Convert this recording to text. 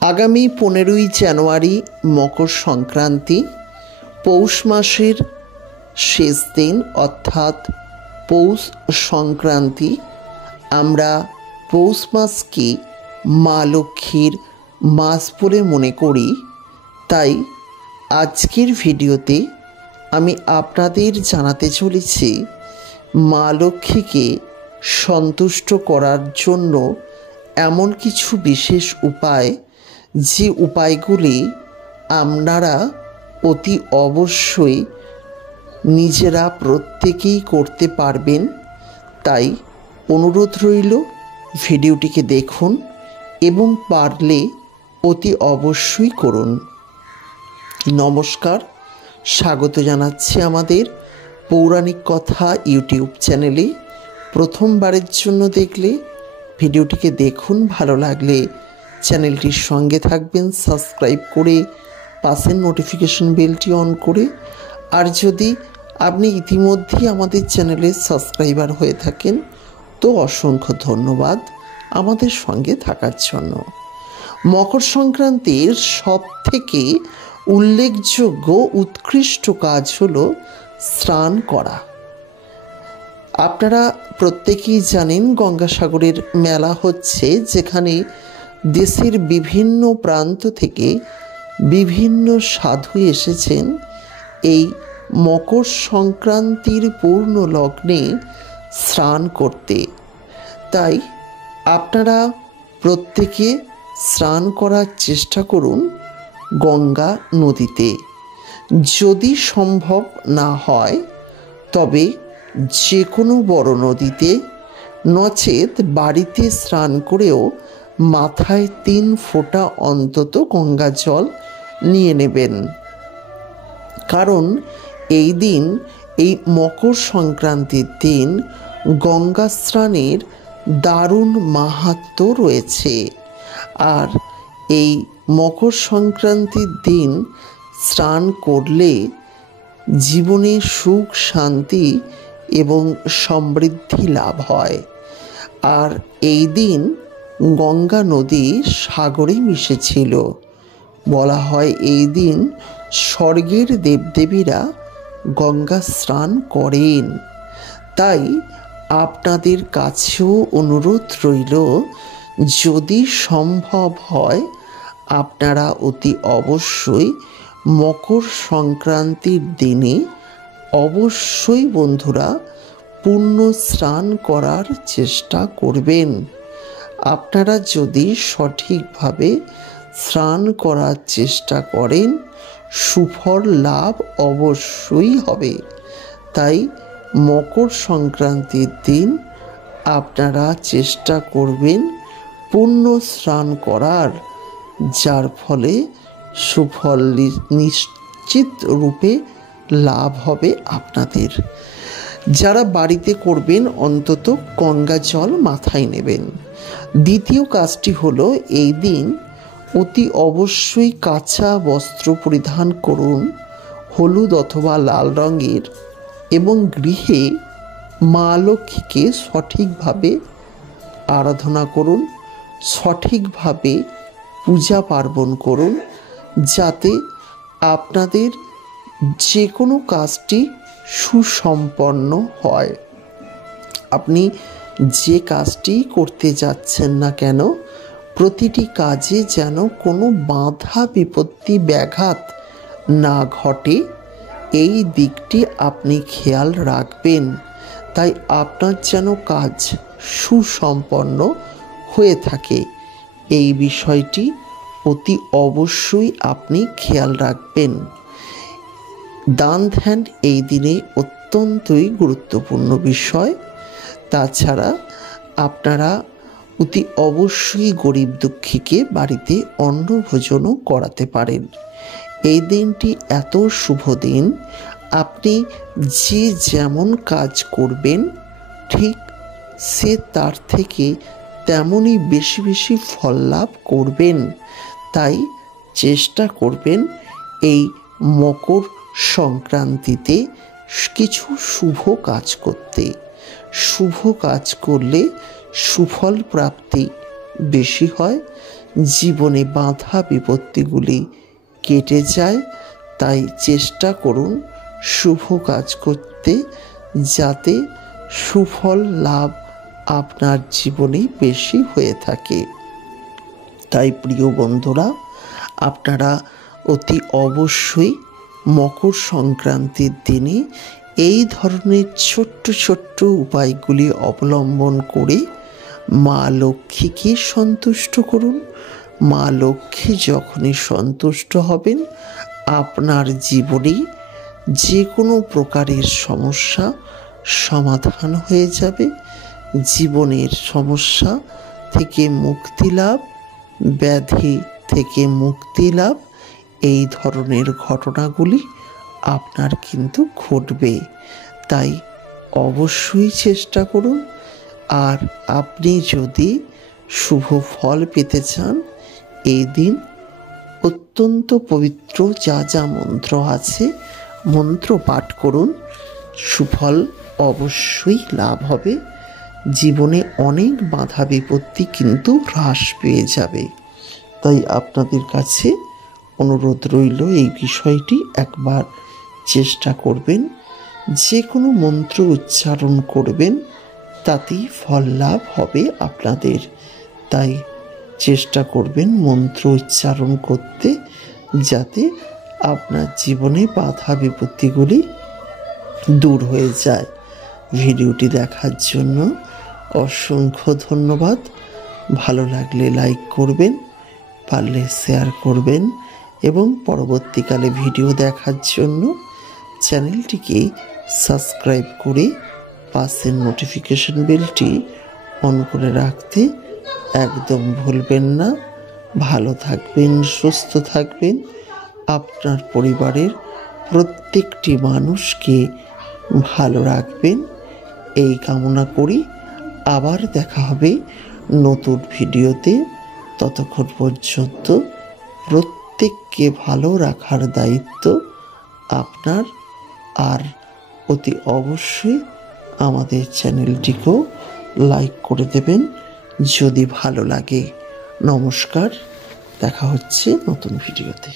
আগামী 15ই জানুয়ারি মকর সংক্রান্তি, পৌষ মাসের শেষ দিন অর্থাৎ পৌষ সংক্রান্তি। আমরা পৌষ মাসকে মা লক্ষ্মীর মাস বলে মনে করি। তাই আজকের ভিডিওতে আমি আপনাদের জানাতে চলেছি মা লক্ষ্মীকে সন্তুষ্ট করার জন্য এমন কিছু বিশেষ উপায়, যে উপায়গুলি আপনারা অতি অবশ্যই নিজেরা প্রত্যেকেই করতে পারবেন। তাই অনুরোধ রইল, ভিডিওটিকে দেখুন এবং পারলে অতি অবশ্যই করুন। নমস্কার, স্বাগত জানাচ্ছি আমাদের পৌরাণিক কথা ইউটিউব চ্যানেলে। প্রথমবারের জন্য দেখলে ভিডিওটিকে দেখুন, ভালো লাগলে চ্যানেলটির সঙ্গে থাকবেন সাবস্ক্রাইব করে, পাশের নোটিফিকেশন বেলটি অন করে। আর যদি আপনি ইতিমধ্যেই আমাদের চ্যানেলের সাবস্ক্রাইবার হয়ে থাকেন তো অসংখ্য ধন্যবাদ আমাদের সঙ্গে থাকার জন্য। মকর সংক্রান্তির সবথেকে উল্লেখযোগ্য উৎকৃষ্ট কাজ হলো স্নান করা। আপনারা প্রত্যেকেই জানেন গঙ্গাসাগরের মেলা হচ্ছে, যেখানে দেশের বিভিন্ন প্রান্ত থেকে বিভিন্ন সাধু এসেছেন এই মকর সংক্রান্তির পূর্ণ লগ্নে স্নান করতে। তাই আপনারা প্রত্যেকে স্নান করার চেষ্টা করুন গঙ্গা নদীতে। যদি সম্ভব না হয় তবে যে কোনো বড় নদীতে, নচেত বাড়িতে স্নান করেও মাথায় 3 ফোঁটা অন্তত গঙ্গা জল নিয়ে নেবেন। কারণ এই দিন, এই মকর সংক্রান্তির দিন গঙ্গা স্নানের দারুণ মাহাত্ম্য রয়েছে। আর এই মকর সংক্রান্তির দিন স্নান করলে জীবনে সুখ, শান্তি এবং সমৃদ্ধি লাভ হয়। আর এই দিন গঙ্গা নদী সাগরে মিশেছিল। বলা হয় এই দিন স্বর্গের দেবদেবীরা গঙ্গা স্নান করেন। তাই আপনাদের কাছেও অনুরোধ রইল, যদি সম্ভব হয় আপনারা অতি অবশ্যই মকর সংক্রান্তির দিনে অবশ্যই বন্ধুরা পুণ্য স্নান করার চেষ্টা করবেন। আপনারা যদি সঠিকভাবে স্নান করার চেষ্টা করেন, সুফল লাভ অবশ্যই হবে। তাই মকর সংক্রান্তির দিন আপনারা চেষ্টা করবেন পুণ্য স্নান করার, যার ফলে সুফল নিশ্চিত রূপে লাভ হবে আপনাদের। যারা বাড়িতে করবেন অন্তত গঙ্গা জল মাথায় নেবেন। দ্বিতীয় কাজটি হলো, এই দিন অতি অবশ্যই কাঁচা বস্ত্র পরিধান করুন, হলুদ অথবা লাল রঙের, এবং গৃহে মা লক্ষ্মীকে সঠিকভাবে আরাধনা করুন, সঠিকভাবে পূজা পার্বণ করুন, যাতে আপনাদের যে কোনো কাজটি সুসম্পন্ন হয়। আপনি যে কাজটি করতে যাচ্ছেন না কেন, প্রতিটি কাজে যেন কোনো বাধা বিপত্তি ব্যাঘাত না ঘটে, এই দিকটি আপনি খেয়াল রাখবেন। তাই আপনার যেন কাজ সুসম্পন্ন হয়ে থাকে, এই বিষয়টি অতি অবশ্যই আপনি খেয়াল রাখবেন। দান ধ্যান এই দিনে অত্যন্তই গুরুত্বপূর্ণ বিষয়। তাছাড়া আপনারা অতি অবশ্যই গরিব দুঃখীকে বাড়িতে অন্নভোজনও করাতে পারেন। এই দিনটি এত শুভ দিন, আপনি যে যেমন কাজ করবেন ঠিক সে তার থেকে তেমনই বেশি বেশি ফল লাভ করবেন। তাই চেষ্টা করবেন এই মকর সংক্রান্তিতে কিছু শুভ কাজ করতে। শুভ কাজ করলে সুফল প্রাপ্তি বেশি হয়, জীবনে বাধা বিপত্তিগুলি কেটে যায়। তাই চেষ্টা করুন শুভ কাজ করতে, যাতে সুফল লাভ আপনার জীবনে বেশি হয়ে থাকে। তাই প্রিয় বন্ধুরা, আপনারা অতি অবশ্যই মকর সংক্রান্তির দিনে এই ধরনের ছোট্ট ছোট্ট উপায়গুলি অবলম্বন করে মা লক্ষ্মীকে সন্তুষ্ট করুন। মা লক্ষ্মী যখনই সন্তুষ্ট হবেন, আপনার জীবনে যে কোনো প্রকারের সমস্যা সমাধান হয়ে যাবে। জীবনের সমস্যা থেকে মুক্তি লাভ, ব্যাধি থেকে মুক্তি লাভ, এই ধরনের ঘটনাগুলি আপনার কিন্তু ঘটবে। তাই অবশ্যই চেষ্টা করুন। আর আপনি যদি শুভ ফল পেতে চান, এই দিন অত্যন্ত পবিত্র যা যা মন্ত্র আছে, মন্ত্র পাঠ করুন। সুফল অবশ্যই লাভ হবে। জীবনে অনেক বাধা বিপত্তি কিন্তু হ্রাস পেয়ে যাবে। তাই আপনাদের কাছে অনুরোধ রইল, এই বিষয়টি একবার চেষ্টা করবেন। যে কোনো মন্ত্র উচ্চারণ করবেন, তাতেই ফল লাভ হবে আপনাদের। তাই চেষ্টা করবেন মন্ত্র উচ্চারণ করতে, যাতে আপনার জীবনে বাধা বিপত্তিগুলি দূর হয়ে যায়। ভিডিওটি দেখার জন্য অসংখ্য ধন্যবাদ। ভালো লাগলে লাইক করবেন, পারলে শেয়ার করবেন এবং পরবর্তীকালে ভিডিও দেখার জন্য চ্যানেলটিকে সাবস্ক্রাইব করে পাশের নোটিফিকেশন বেলটি অন করে রাখতে একদম ভুলবেন না। ভালো থাকবেন, সুস্থ থাকবেন, আপনার পরিবারের প্রত্যেকটি মানুষকে ভালো রাখবেন, এই কামনা করি। আবার দেখা হবে নতুন ভিডিওতে। ততক্ষণ পর্যন্ত প্রত্যেককে ভালো রাখার দায়িত্ব আপনার। আর অতি অবশ্যই আমাদের চ্যানেলটিকেও লাইক করে দেবেন যদি ভালো লাগে। নমস্কার, দেখা হচ্ছে নতুন ভিডিওতে।